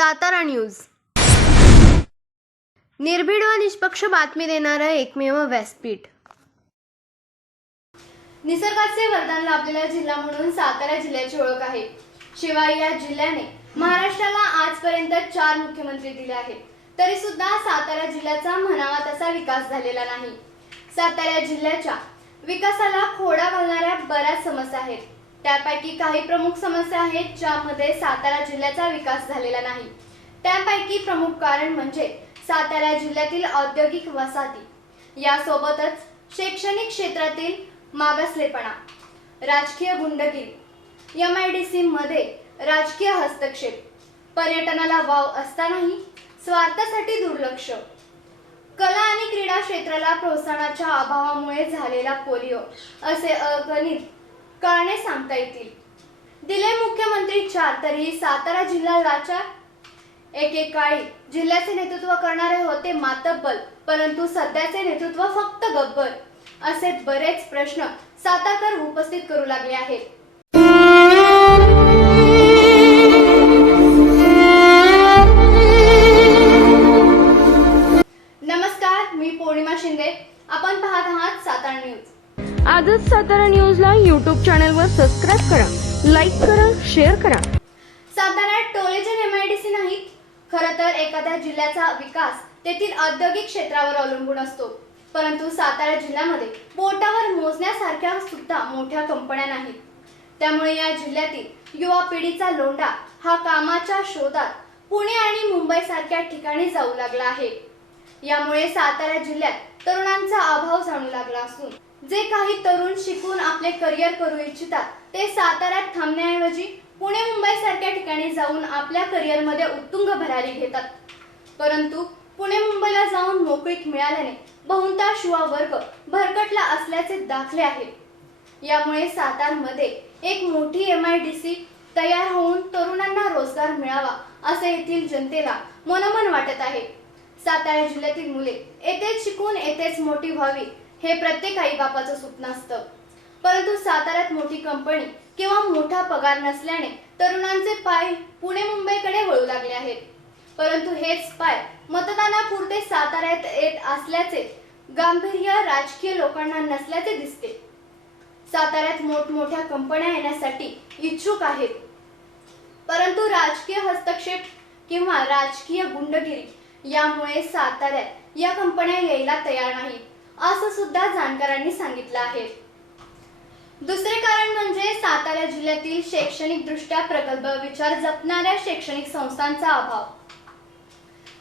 Satara news. निर्भीड व निष्पक्ष बातमी देणारं एकमेव व्यासपीठ. निसर्गाचे वरदान लाभलेला जिल्हा म्हणून सातारा जिल्ह्याची ओळख आहे. शिवाय या जिल्ह्याने महाराष्ट्राला आजपर्यंत चार मुख्यमंत्री दिले आहेत. तरी सुद्धा सातारा जिल्ह्याचा म्हणावा तसा विकास झालेला नाही. सातारा जिल्ह्याच्या विकासाला खोडा घालणाऱ्या बऱ्याच समस्या आहेत. त्यापैकी काही प्रमुख समस्या आहेत ज्यामध्ये सातारा जिल्ह्याचा विकास झालेला नाही. त्यापैकी प्रमुख कारण म्हणजे सातारा जिल्ह्यातील औद्योगिक वसाहती. यासोबतच शैक्षणिक क्षेत्रातील मागासलेपणा राजकीय गुंडगिरी एम आय डी सी मध्ये राजकीय हस्तक्षेप पर्यटनाला वाव असतानाही स्वार्थासाठी दुर्लक्ष कला आणि क्रीडा क्षेत्राला प्रोत्साहनाच्या अभावामुळे झालेला पोलिओ असे अगणित कारणे सांगता येतील. दिले मुख्यमंत्री चार तरीही सातारा जिल्हा लाचार एकेकाळी जिल्ह्याचे नेतृत्व करणारे होते मातब्बल परंतु सध्याचे नेतृत्व फक्त गब्बर असे बरेच प्रश्न सातारकर उपस्थित करू लागले आहेत. नमस्कार मी पौर्णिमा शिंदे. आपण पाहत आहात सातारा न्यूज. आजच सातारा न्यूजला यूट्यूब चॅनलवर सबस्क्राईब करा लाईक करा शेअर करा. साताऱ्यात टोलेजन एमआयडीसी नाहीत. खरं तर एखाद्या जिल्ह्याचा विकास तेथील औद्योगिक क्षेत्रावर अवलंबून असतो. परंतु सातारा जिल्ह्यामध्ये बोटावर मोजण्यासारख्या सुद्धा मोठ्या कंपन्या नाहीत. त्यामुळे या जिल्ह्यातील युवा पिढीचा लोंढा हा कामाच्या शोधात पुणे आणि मुंबई सारख्या ठिकाणी जाऊ लागला आहे. यामुळे सातारा जिल्ह्यात तरुणांचा अभाव जाणू लागला असून जे काही तरुण शिकून आपले करिअर करू इच्छितात ते साताऱ्यात थांबण्याऐवजी पुणे मुंबई सारख्या ठिकाणी जाऊन आपल्या करिअरमध्ये उत्तुंग भरारी घेतात. परंतु पुणे मुंबईला जाऊन नोकरीत मिळाल्याने बहुतांश युवा वर्ग भरकटला असल्याचे दाखले आहेत यामुळे सातारमध्ये एक मोठी एम आय डी सी तयार होऊन तरुणांना रोजगार मिळावा असे येथील जनतेला मनोमन वाटत आहे. सातारा जिल्ह्यातील मुले येथेच शिकून येथेच मोठी व्हावी हे प्रत्येक आई बापाचं स्वप्न असतं. परंतु साताऱ्यात मोठी कंपनी किंवा मोठा पगार नसल्याने तरुणांचे पाय पुणे मुंबईकडे वळू लागले आहेत. परंतु हेच पाय मतदानापुरते साताऱ्यात येत असल्याचे गांभीर्य राजकीय लोकांना नसल्याचे दिसते. साताऱ्यात मोठमोठ्या कंपन्या येण्यासाठी इच्छुक आहेत. परंतु राजकीय हस्तक्षेप किंवा राजकीय गुंडगिरी यामुळे साताऱ्यात या कंपन्या यायला तयार नाहीत. असं सुद्धा जाणकारांनी सांगितलं आहे. दुसरे कारण म्हणजे सातारा जिल्ह्यातील शैक्षणिक दृष्ट्या प्रगल्भ विचार जपणाऱ्या शैक्षणिक संस्थांचा अभाव.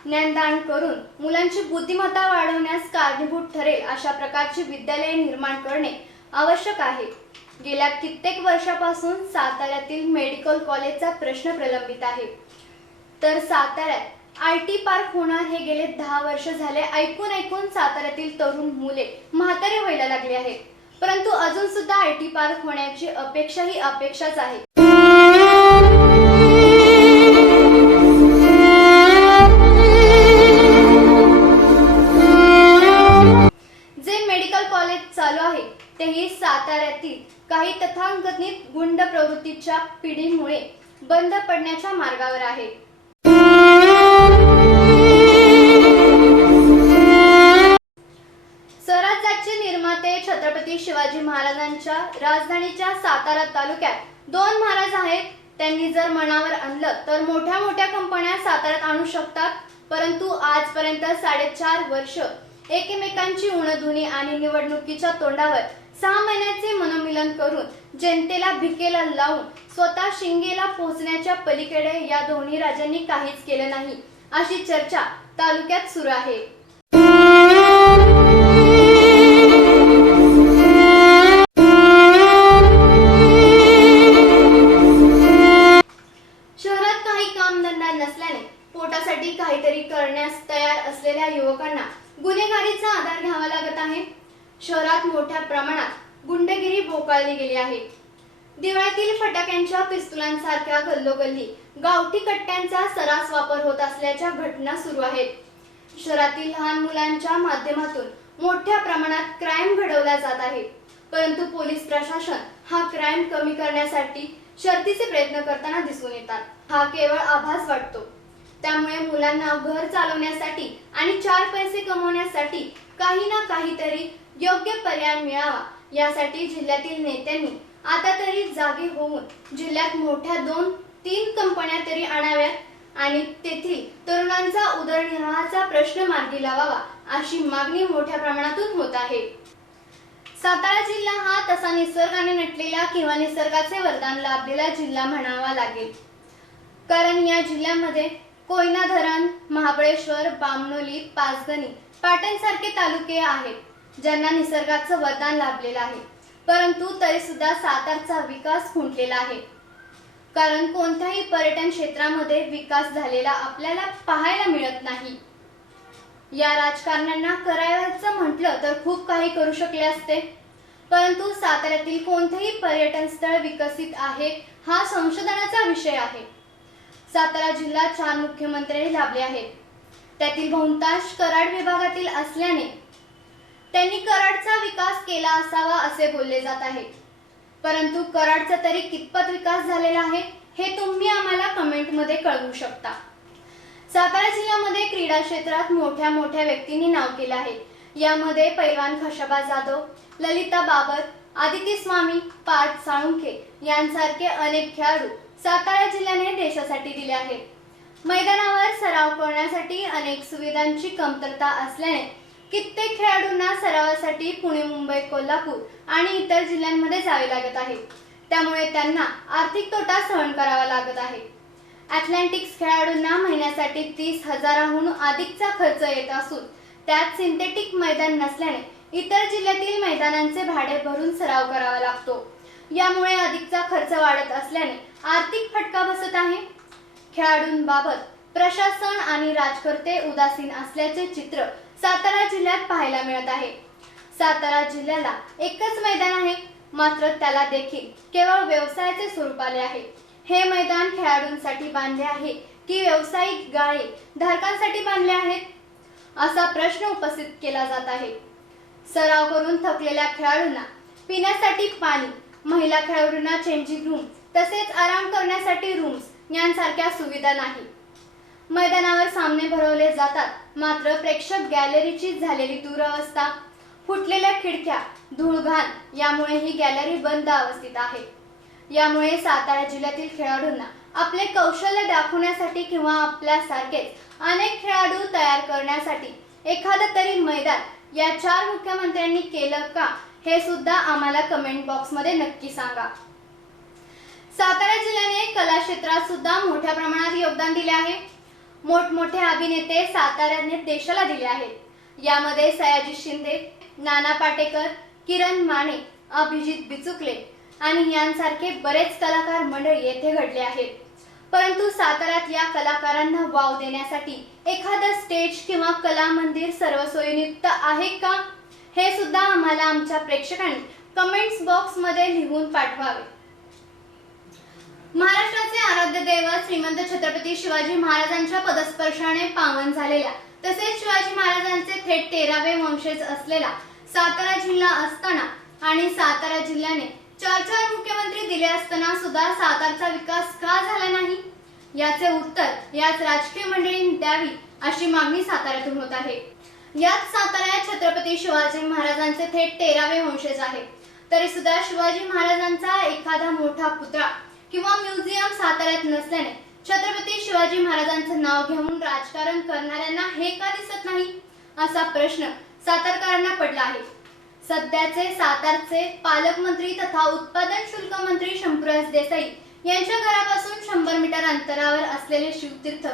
ज्ञानदान करून मुलांची बुद्धिमत्ता वाढवण्यास कारणीभूत ठरेल अशा प्रकारची विद्यालये निर्माण करणे आवश्यक आहे. गेल्या कित्येक वर्षापासून साताऱ्यातील मेडिकल कॉलेजचा प्रश्न प्रलंबित आहे. तर साताऱ्यात आय टी पार्क होणार हे गेले दहा वर्ष झाले. ऐकून ऐकून साताऱ्यातील तरुण मुले म्हातारे व्हायला लागले आहेत. परंतु अजून सुद्धा आय टी पार्क होण्याची अपेक्षा ही अपेक्षाच आहे. जे मेडिकल कॉलेज चालू आहे तेही साताऱ्यातील काही तथाकथित गुंड प्रवृत्तीच्या पिढीमुळे बंद पडण्याच्या मार्गावर आहे. स्वराज्याचे निर्माते छत्रपती शिवाजी महाराजांच्या राजधानीच्या सातारा तालुक्यात दोन महाराज आहेत. त्यांनी जर मनावर आणलं तर मोठ्या मोठ्या कंपन्या साताऱ्यात आणू शकतात. परंतु आजपर्यंत साडेचार वर्ष एकमेकांची उणधुनी आणि निवडणुकीच्या तोंडावर सहा महिन्याचे मनोमिलन करून जनतेला भिकेला लावून स्वतः शिंगेला पोहोचण्याच्या पलीकडे या दोन्ही राजांनी काहीच केलं नाही. अशी चर्चा तालुक्यात सुरू आहे. शहरात काही कामधंदा नसल्याने पोटासाठी काहीतरी करण्यास तयार असलेल्या युवकांना गुन्हेगारीचा आधार घ्यावा लागत आहे. शहरात मोठ्या प्रमाणात गुंडगिरी बोकाळली गेली आहे. दिवाळीतील फटाक्यांच्या पिस्तुलांसारख्या गल्लोगल्ली गावठी कट्ट्यांचा सरास वापर होत असल्याच्या घटना सुरू आहेत. शहरातील लहान मुलांच्या माध्यमातून मोठ्या प्रमाणात क्राईम घडवला जात आहे. परंतु पोलीस प्रशासन हा क्राईम कमी करण्यासाठी शर्तीचे प्रयत्न करताना दिसून येतात. हा केवळ आभास वाटतो. त्यामुळे मुलांना घर चालवण्यासाठी आणि चार पैसे कमवण्यासाठी काही ना काहीतरी योग्य पर्याय मिळावा यासाठी जिल्ह्यातील नेत्यांनी आता तरी जागी होऊन जिल्ह्यात मोठ्या दोन तीन कंपन्या तरी आणाव्यात आणि तेथील तरुणांचा उदरनिर्वाहाचा प्रश्न मार्गी लावावा अशी मागणी मोठ्या प्रमाणातून होत आहे. सातारा जिल्हा हा तसा निसर्गाने नटलेला किंवा निसर्गाचे वरदान लाभलेला जिल्हा म्हणावा लागेल. कारण या जिल्ह्यामध्ये कोयना धरण महाबळेश्वर बामणोली पाचगणी पाटण सारखे तालुके आहेत ज्यांना निसर्गाचं वरदान लाभलेलं आहे. परंतु तरी सुद्धा सातारचा विकास खुंटलेला आहे. कारण कोणत्याही पर्यटन क्षेत्रामध्ये विकास झालेला आपल्याला पाहायला मिळत नाही. या राजकारण्यांना करायचं म्हटलं तर खूप काही करू शकले असते. परंतु साताऱ्यातील कोणतेही पर्यटन स्थळ विकसित आहे हा संशोधनाचा विषय आहे. सातारा जिल्हा चार मुख्यमंत्र्यांनी लाभले आहेत. त्यातील बहुतांश कराड विभागातील असल्याने त्यांनी कराडचा विकास केला असावा असे बोलले जात आहे. परंतु कराडचा तरी कितपत विकास झालेला आहे हे तुम्ही आम्हाला कमेंटमध्ये कळवू शकता. सातारा जिल्ह्यामध्ये क्रीडा क्षेत्रात मोठ्या मोठ्या व्यक्तींनी नाव केलं आहे. यामध्ये पैलवान खशाबा जाधव ललिता बाबर आदिती स्वामी पार्थ साळुंखे यांसारखे अनेक खेळाडू सातारा जिल्ह्याने देशासाठी दिले आहेत. मैदानावर सराव करण्यासाठी अनेक सुविधांची कमतरता असल्याने कित्येक खेळाडूंना सरावासाठी पुणे मुंबई कोल्हापूर आणि इतर जिल्ह्यांमध्ये जावे लागत आहे. त्यामुळे त्यांना आर्थिक तोटा सहन करावा लागत आहे. ॲथलेटिक्स खेळाडूंना महिन्यासाठी तीस हजाराहून अधिकचा खर्च येत असून त्यात सिंथेटिक मैदान नसल्याने इतर जिल्ह्यातील मैदानांचे भाडे भरून सराव करावा लागतो. यामुळे अधिकचा खर्च वाढत असल्याने आर्थिक फटका बसत आहे. खेळाडूंबाबत प्रशासन आणि राजकर्ते उदासीन असल्याचे चित्र सातारा जिल्ह्यात पाहायला मिळत आहे. सातारा जिल्ह्याला एकच मैदान आहे मात्र त्याला देखील केवळ व्यवसायाचे स्वरूप आले आहे. हे मैदान खेळाडूंसाठी बांधले आहे की व्यावसायिक गाळे धारकांसाठी बांधले आहेत असा प्रश्न उपस्थित केला जात आहे. सराव करून थकलेल्या खेळाडूंना पिण्यासाठी पाणी महिला खेळाडूंना चेंजिंग रूम तसेच आराम करण्यासाठी रूम्स यांसारख्या सुविधा नाही. मैदानावर सामने भरवले जातात. मात्र प्रेक्षक गॅलरीची झालेली दुरावस्था फुटलेल्या खिडक्या धूळघाण यामुळे ही गॅलरी बंद अवस्थेत आहे. यामुळे सातारा जिल्ह्यातील खेळाडूंना आपले कौशल्य दाखवण्यासाठी किंवा आपल्यासारखेच अनेक खेळाडू तयार करण्यासाठी एखादं तरी मैदान या चार मुख्यमंत्र्यांनी केलं का हे सुद्धा आम्हाला कमेंट बॉक्समध्ये नक्की सांगा. सातारा जिल्ह्याने कला क्षेत्रात सुद्धा मोठ्या प्रमाणात योगदान दिले आहे. मोठमोठे अभिनेते साताऱ्याने देशाला दिले आहेत. यामध्ये सयाजी शिंदे नाना पाटेकर किरण माने अभिजित बिचुकले आणि यांसारखे बरेच कलाकार मंडळ येथे घडले आहेत. परंतु साताऱ्यात या कलाकारांना वाव देण्यासाठी एखादं स्टेज किंवा कला मंदिर सर्व आहे का? हे सुद्धा आम्हाला आमच्या प्रेक्षकांनी कमेंट्स बॉक्समध्ये लिहून पाठवावे. महाराष्ट्राचे आराध्य दैवत श्रीमंत छत्रपती शिवाजी महाराजांच्या पदस्पर्शाने पावन झालेला तसेच शिवाजी महाराजांचे थेट तेरावे वंशज असलेला सातारा जिल्हा असताना आणि सातारा जिल्ह्याने चार चार मुख्यमंत्री दिले असताना सुद्धा सातारचा विकास का झाला नाही? याचे उत्तर याच राजकीय मंडळींनी द्यावी अशी मागणी साताऱ्यातून होत आहे. यात साताऱ्यात छत्रपती शिवाजी महाराजांचे थेट तेरावे वंशज आहे. तरी सुद्धा शिवाजी महाराजांचा एखादा मोठा पुतळा किंवा म्युझियम साताऱ्यात नसल्याने छत्रपती शिवाजी महाराजांचं नाव घेऊन राजकारण करणाऱ्यांना हे का दिसत नाही? असा प्रश्न सातारकरांना पडला आहे. सध्याचे सातारचे पालकमंत्री तथा उत्पादन शुल्क मंत्री शंभूराज देसाई यांच्या घरापासून शंभर मीटर अंतरावर असलेले शिवतीर्थ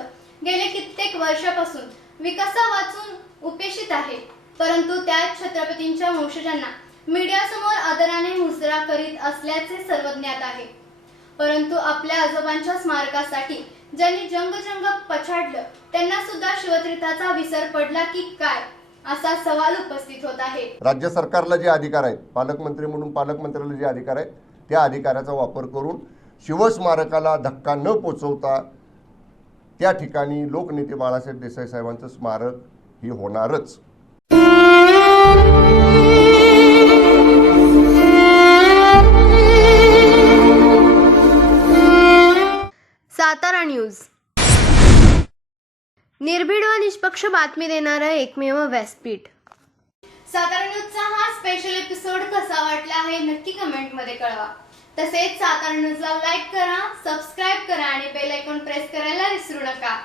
गेले कित्येक वर्षापासून विकासा वाचून उपेक्षित आहे. परंतु त्यात छत्रपतींच्या वंशजांना मीडियासमोर आदराने मुजरा करीत असल्याचे सर्वज्ञात आहे. परंतु आपल्या आजोबांच्या स्मारकासाठी ज्यांनी जंगजंग पछाडलं त्यांना सुद्धा शिवतीर्थाचा विसर पडला की काय? असा सवाल उपस्थित होत आहे. राज्य सरकारला जे अधिकार आहेत पालकमंत्री म्हणून पालकमंत्र्याला जे अधिकार आहेत त्या अधिकाराचा वापर करून शिवस्मारकाला धक्का न पोचवता त्या ठिकाणी लोकनेते बाळासाहेब देसाई साहेबांचं स्मारक हे होणारच. सातारा न्यूज. निर्भीड व निष्पक्ष बातमी देणारं एकमेव व्यासपीठ. सातारा न्यूजचा हा स्पेशल एपिसोड कसा वाटला हे नक्की कमेंटमध्ये कळवा. तसेच सातारा न्यूजला लाईक करा सबस्क्राईब करा आणि बेल आयकॉन प्रेस करायला विसरू नका.